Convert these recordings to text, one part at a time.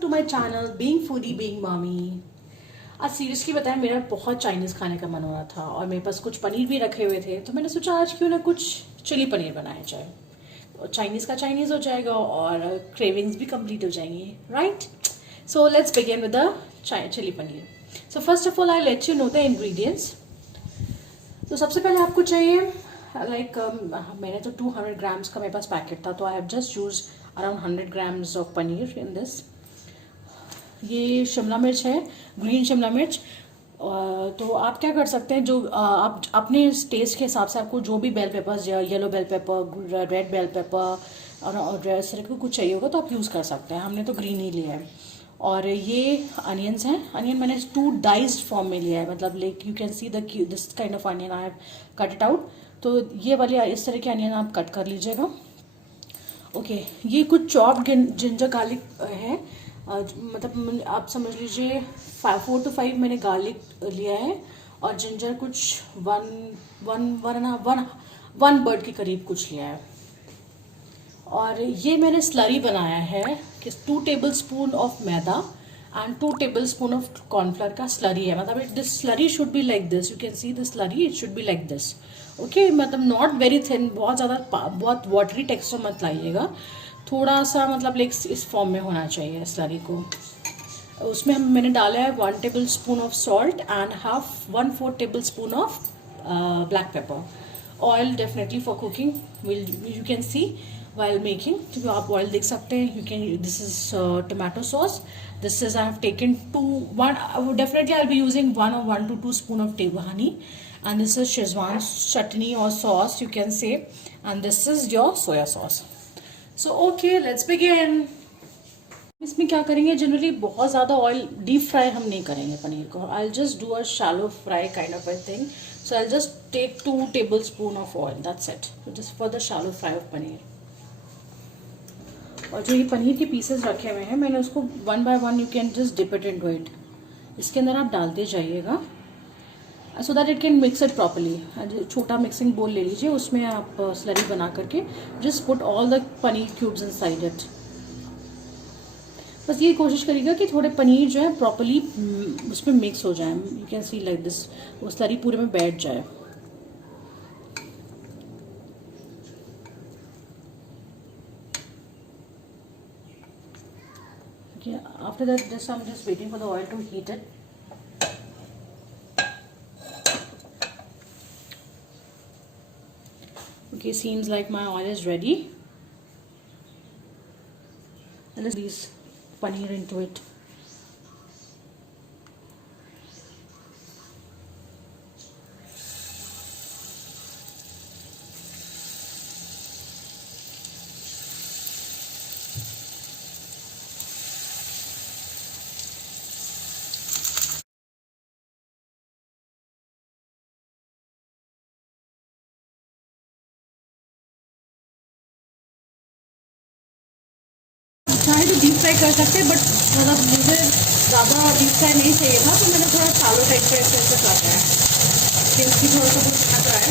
To my channel being foodie being Mami. आज सीरियसली बताया, मेरा बहुत चाइनीज़ खाने का मन हो रहा था और मेरे पास कुछ पनीर भी रखे हुए थे, तो मैंने सोचा आज क्यों ना कुछ चिली पनीर बनाया जाए। तो चाइनीज़ का चाइनीज़ हो जाएगा और क्रेविंग्स भी कंप्लीट हो जाएंगी, right? So let's begin with the chilli paneer. So first of all I let you know the ingredients. तो सबसे पहले आपको चाहिए मैंने तो 200 ग्राम्स का मेरे पास पैकेट था, तो I have just use around 100 grams of paneer in this. ये शिमला मिर्च है, ग्रीन शिमला मिर्च। तो आप क्या कर सकते हैं, जो आप अपने टेस्ट के हिसाब से आपको जो भी बेल पेपर्स या yellow bell pepper, red bell pepper और इस तरह का कुछ चाहिए होगा तो आप यूज़ कर सकते हैं। हमने तो ग्रीन ही लिया है। और ये अनियंस हैं। अनियन मैंने 2 डाइस्ड फॉर्म में लिया है, मतलब like you can see this kind of onion I have cut it out. तो ये वाले इस तरह के अनियन आप कट कर लीजिएगा। ओके, ये कुछ चॉप्ड जिंजर गार्लिक है। मतलब आप समझ लीजिए 4 to 5 मैंने गार्लिक लिया है और जिंजर कुछ वन बर्ड के करीब कुछ लिया है। और ये मैंने स्लरी बनाया है कि 2 टेबल स्पून ऑफ मैदा एंड 2 टेबल स्पून ऑफ कॉर्नफ्लोर का स्लरी है। मतलब this slurry should be like this, you can see this slurry, it should be like this. Okay, मतलब नॉट वेरी थिन, बहुत ज़्यादा बहुत वाटरी टेक्सचर मत लाइएगा, थोड़ा सा मतलब लाइक इस फॉर्म में होना चाहिए स्लरी को। उसमें मैंने डाला है 1 table spoon of salt and 1/4 table spoon of black pepper. Oil definitely for cooking, you can C while making, तो आप ऑयल देख सकते हैं। You can, this is tomato sauce, this is I have taken 1 definitely I will be using 1 to 2 spoon of table Honey, and this is Szechuan chutney or sauce you can say, and this is your soya sauce. So okay, let's begin. इसमें क्या करेंगे, जनरली बहुत ज़्यादा oil deep fry हम नहीं करेंगे पनीर को। I just do a shallow fry kind of a thing. So I just take 2 tablespoon of oil, that's it, just for the shallow fry of paneer. और जो ये पनीर के पीसेस रखे हुए हैं, मैंने उसको 1 by 1 you can just dip it into it. इसके अंदर आप डालते जाइएगा so that it can mix it properly. छोटा मिक्सिंग बोल ले लीजिए, उसमें आप स्लरी बना करके just put all the paneer cubes inside it. बस ये कोशिश करिएगा कि थोड़े पनीर जो है प्रॉपरली उसमें मिक्स हो जाए। You can C like this, वो स्लरी पूरे में बैठ जाए। After that, just I'm just waiting for the oil to heat it. Okay, seems like my oil is ready. And let's release paneer into it. चाहे तो डीप फ्राई कर सकते हैं, बट मतलब मुझे ज़्यादा डीप फ्राई नहीं चाहिए था, तो मैंने थोड़ा शैलो टाइप का ऐसे काटा है कि उसकी थोड़ा सा कुछ हट रहा है।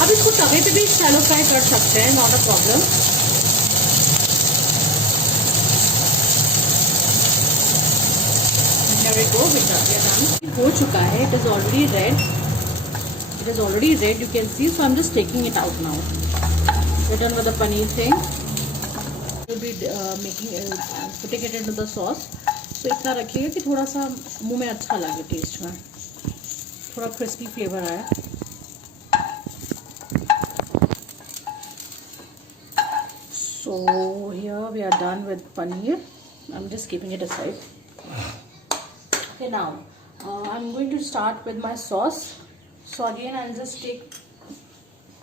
अब इसको तवे पे भी शैलो फ्राई कर सकते हैं, नॉट अ प्रॉब्लम। हो चुका है, it is already red, you can C. So I am just taking it out now. We're done with the paneer thing. We'll be making putting it into the sauce. So इतना रखिएगा कि थोड़ा सा मुंह में अच्छा लगे, टेस्ट में थोड़ा क्रिस्पी फ्लेवर आए। So here we are done with paneer. I'm just keeping it aside. Okay, now I'm going to start with my sauce. So again I'll just take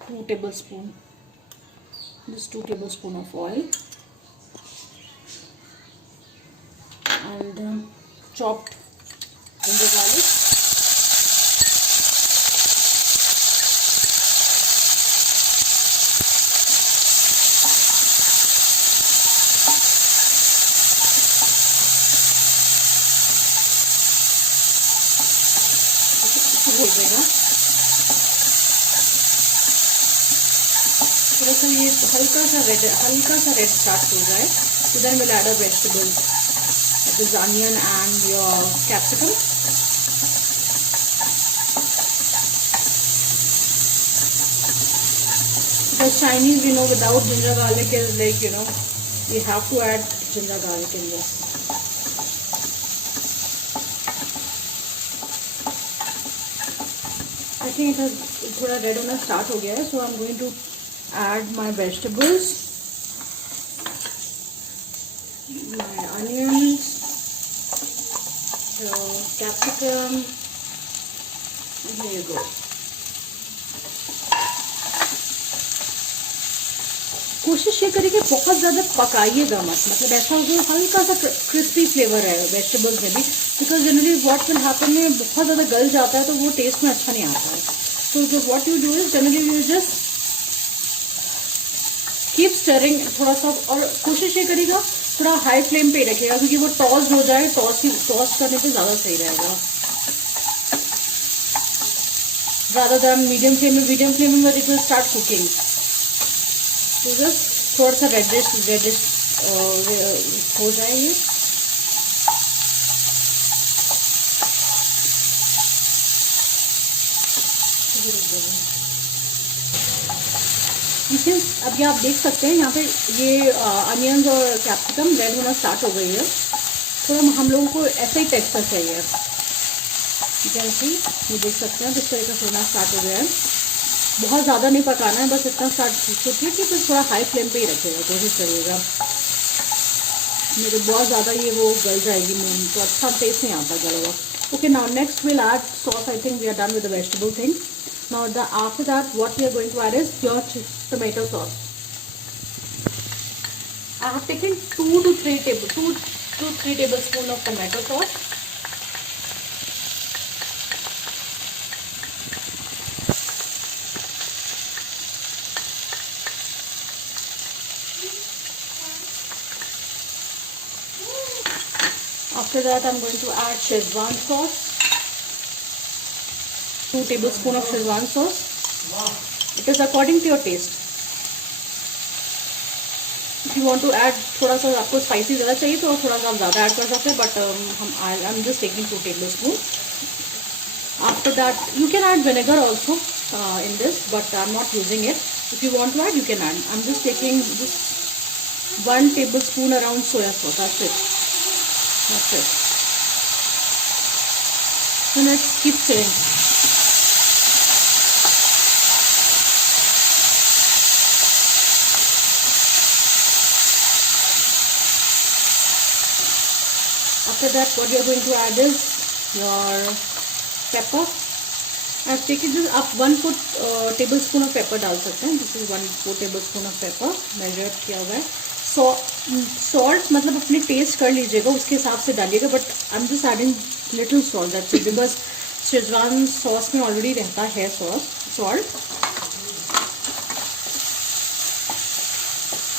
2 tablespoon, just 2 tablespoon of oil and chopped ginger garlic. हो जाएगा। थोड़ा सा ये हल्का सा red start हो जाए तो then will add a vegetables, that is onion and your capsicum. Because Chinese, without ginger garlic is like, you have to add ginger garlic in this. I think it has थोड़ा red होना start हो गया है, so I'm going to add my vegetables, my onions, the capsicum, and here you go. कोशिश ये करिए कि बहुत ज़्यादा पकाइएगा मत, मतलब ऐसा हो जो हल्का सा क्रिस्पी फ्लेवर है वेजिटेबल्स में भी, because generally what will happen में बहुत ज़्यादा गल जाता है तो वो टेस्ट में अच्छा नहीं आता है। तो जो what you do is generally you just keep stirring थोड़ा सा, और कोशिश ये करिएगा थोड़ा हाई फ्लेम पे ही रखिएगा क्योंकि वो टॉस हो जाए, टॉस करने पे ज़्यादा सही रहेगा ज़्यादा देन मीडियम फ्लेम में इट विल स्टार्ट कुकिंग। तो जस्ट थोड़ा सा रेडिश हो जाए ये। देखिए अभी आप देख सकते हैं यहाँ पे ये अनियंस और कैप्सिकम रेड होना स्टार्ट हो गई है। थोड़ा हम लोगों को ऐसा ही टेक्सचर चाहिए, जैसे ये देख सकते हैं किस तरीके से होना स्टार्ट हो गया है। बहुत ज़्यादा नहीं पकाना है, बस इतना स्टार्ट सोचिए कि फिर थोड़ा हाई फ्लेम पे ही रखिएगा, कोशिश करिएगा, मेरे बहुत ज़्यादा ये वो गल जाएगी मूंग तो अच्छा टेस्ट नहीं आता गला हुआ। Okay, now next will add sauce. I think we are done with the vegetable thing. Now after that what we are going to add is your tomato sauce. I have taken 2 to 3 tablespoons of tomato sauce. After that, I'm going to add Szechuan sauce. 2 tablespoons of Szechuan sauce. It is according to your taste. If you want to add थोड़ा सा आपको स्पाइसी ज़्यादा चाहिए तो थोड़ा सा आप ज़्यादा ऐड कर सकते हैं, but I'm just taking 2 tablespoons. After that, you can add vinegar also in this, but I'm not using it. If you want to add, you can add. I'm just taking this 1 tablespoon around soya sauce. That's it. So let's keep stirring. After that, what you are going to add is your pepper. I have taken this up 1/4 tablespoon of pepper डाल सकते हैं. This is 1/4 tablespoon of pepper measured किया हुआ है. सॉल्ट मतलब अपने टेस्ट कर लीजिएगा, उसके हिसाब से डालिएगा, but I am just adding little salt that's it, because Schezwan sauce में ऑलरेडी रहता है salt.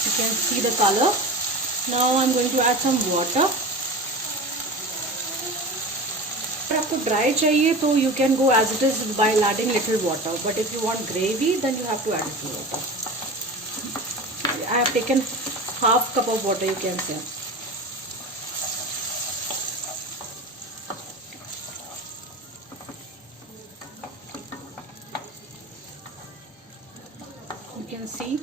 You can see the colour. Now I am going to add some water. अगर आपको ड्राई चाहिए तो you can go as it is by adding little water, but if you want gravy then you have to add little water. I have taken half cup of water, you can say. You can see.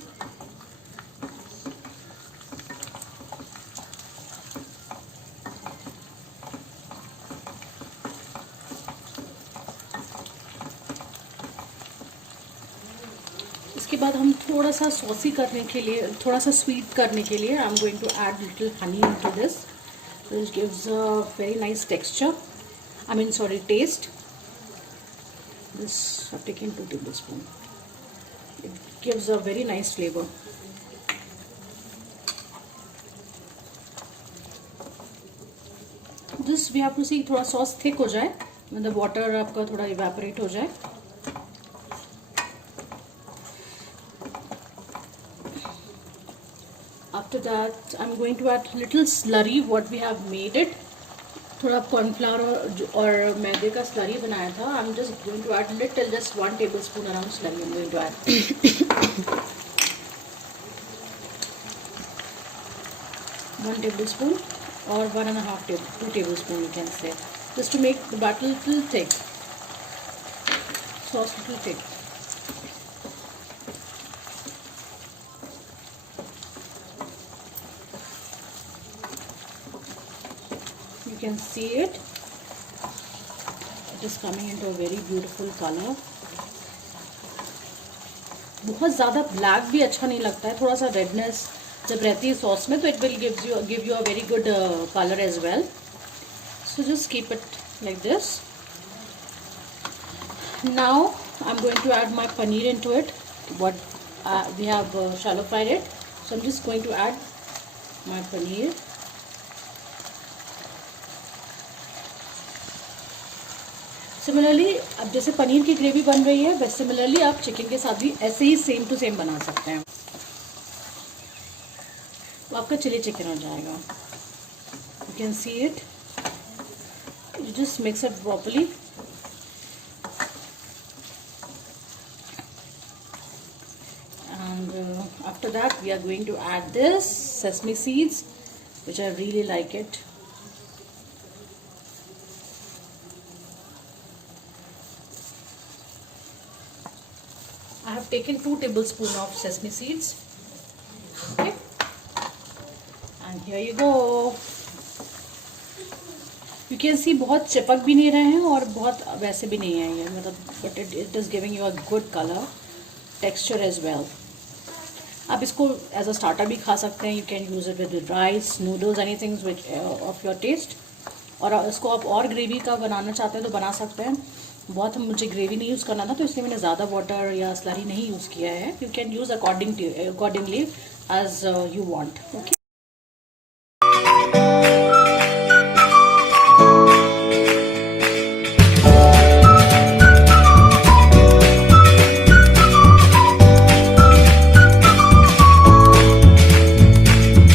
इसके बाद हम थोड़ा सा सॉसी करने के लिए, थोड़ा सा स्वीट करने के लिए I am going to add little honey into this. This gives a very nice texture, I mean sorry taste. This I have taken 2 tablespoons. It gives a very nice flavor. This we have to see थोड़ा sauce thick हो जाए, मतलब वाटर आपका थोड़ा इवेपोरेट हो जाए. After that, I'm going to add little slurry what we have made it. थोड़ा cornflour और मैदे का स्लरी बनाया था. I am just going to add little, just 1 tablespoon around slurry I am going to add. 1 tablespoon or 2 tablespoon you can say, just to make the batter little thick, sauce little thick. You can see it is coming into a very beautiful color. बहुत ज़्यादा ब्लैक भी अच्छा नहीं लगता है, थोड़ा सा रेडनेस जब रहती है सॉस में तो it will give you a very good colour as well. So just keep it like this. Now I am going to add my paneer into it. What we have shallow fried it, so I am just going to add my paneer. Similarly अब जैसे पनीर की ग्रेवी बन रही है वैसे सिमिलरली आप चिकन के साथ भी ऐसे ही सेम टू सेम बना सकते हैं. तो आपका चिली चिकन हो जाएगा. You can see it. You just mix it properly. And after that we are going to add this sesame seeds which I really like it. I have taken 2 tablespoons of sesame seeds. Okay, and here you go. You can see बहुत चिपक भी नहीं रहे हैं और बहुत वैसे भी नहीं है ये, मतलब but it is giving you a good color, texture as well. आप इसको as a starter भी खा सकते हैं. You can use it with rice, noodles, anything which of your taste. और इसको आप और ग्रेवी का बनाना चाहते हैं तो बना सकते हैं. बहुत मुझे ग्रेवी नहीं यूज़ करना था तो इसलिए मैंने ज़्यादा वाटर या स्लरी नहीं यूज़ किया है. You can use accordingly as you want. Okay,